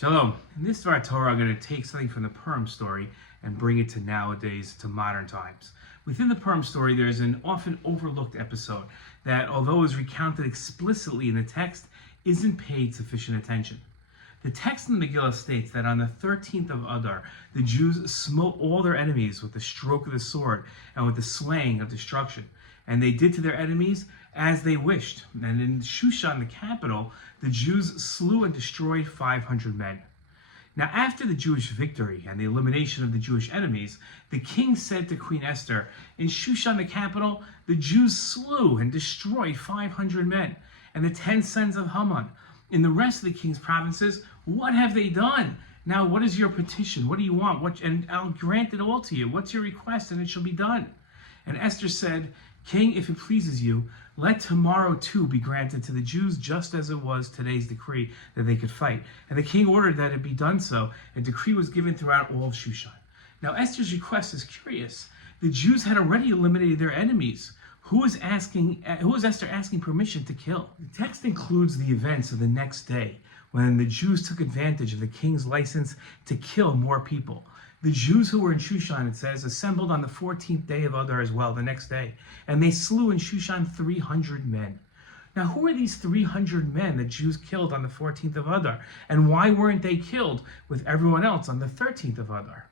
Shalom. In this Dvar Torah, I'm going to take something from the Purim story and bring it to nowadays, to modern times. Within the Purim story, there's an often overlooked episode that, although is recounted explicitly in the text, isn't paid sufficient attention. The text in the Megillah states that on the 13th of Adar, the Jews smote all their enemies with the stroke of the sword and with the slaying of destruction. And they did to their enemies as they wished. And in Shushan, the capital, the Jews slew and destroyed 500 men. Now, after the Jewish victory and the elimination of the Jewish enemies, the king said to Queen Esther, in Shushan, the capital, the Jews slew and destroyed 500 men, and the 10 sons of Haman. In the rest of the king's provinces, what have they done? Now, what is your petition? What do you want? And I'll grant it all to you. What's your request? And it shall be done. And Esther said, King, if it pleases you, let tomorrow too be granted to the Jews just as it was today's decree that they could fight. And the king ordered that it be done so. A decree was given throughout all of Shushan. Now Esther's request is curious. The Jews had already eliminated their enemies. Who is Esther asking permission to kill? The text includes the events of the next day when the Jews took advantage of the king's license to kill more people. The Jews who were in Shushan, it says, assembled on the 14th day of Adar as well, the next day, and they slew in Shushan 300 men. Now, who are these 300 men that Jews killed on the 14th of Adar? And why weren't they killed with everyone else on the 13th of Adar?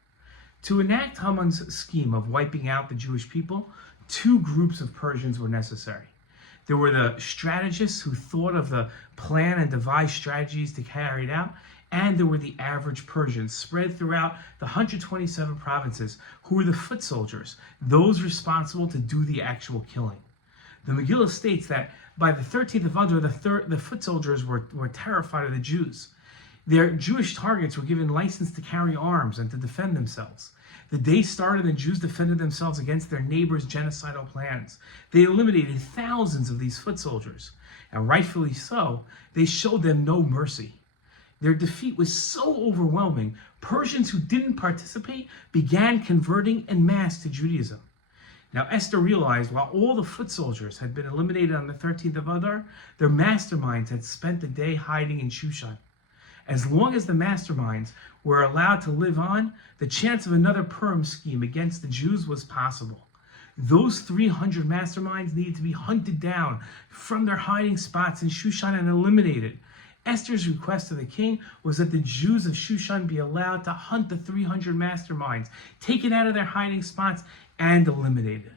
To enact Haman's scheme of wiping out the Jewish people, two groups of Persians were necessary. There were the strategists who thought of the plan and devised strategies to carry it out, and there were the average Persians spread throughout the 127 provinces who were the foot soldiers, those responsible to do the actual killing. The Megillah states that by the 13th of Adar, the foot soldiers were terrified of the Jews. Their Jewish targets were given license to carry arms and to defend themselves. The day started and the Jews defended themselves against their neighbors' genocidal plans. They eliminated thousands of these foot soldiers, and rightfully so, they showed them no mercy. Their defeat was so overwhelming, Persians who didn't participate began converting en masse to Judaism. Now Esther realized while all the foot soldiers had been eliminated on the 13th of Adar, their masterminds had spent the day hiding in Shushan. As long as the masterminds were allowed to live on, the chance of another Purim scheme against the Jews was possible. Those 300 masterminds needed to be hunted down from their hiding spots in Shushan and eliminated. Esther's request to the king was that the Jews of Shushan be allowed to hunt the 300 masterminds, taken out of their hiding spots, and eliminated.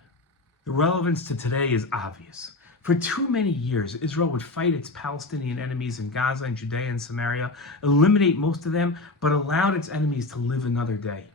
The relevance to today is obvious. For too many years, Israel would fight its Palestinian enemies in Gaza and Judea and Samaria, eliminate most of them, but allowed its enemies to live another day.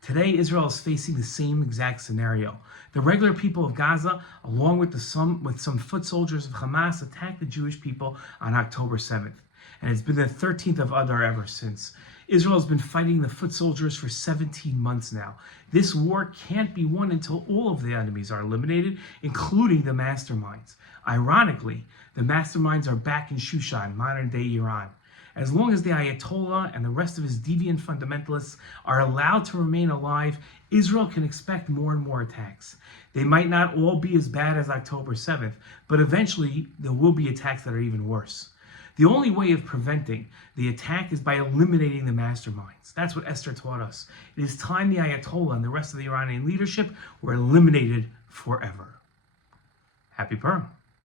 Today, Israel is facing the same exact scenario. The regular people of Gaza, along with some foot soldiers of Hamas, attacked the Jewish people on October 7th. And it's been the 13th of Adar ever since. Israel has been fighting the foot soldiers for 17 months now. This war can't be won until all of the enemies are eliminated, including the masterminds. Ironically, the masterminds are back in Shushan, modern-day Iran. As long as the Ayatollah and the rest of his deviant fundamentalists are allowed to remain alive, Israel can expect more and more attacks. They might not all be as bad as October 7th, but eventually there will be attacks that are even worse. The only way of preventing the attack is by eliminating the masterminds. That's what Esther taught us. It is time the Ayatollah and the rest of the Iranian leadership were eliminated forever. Happy Purim.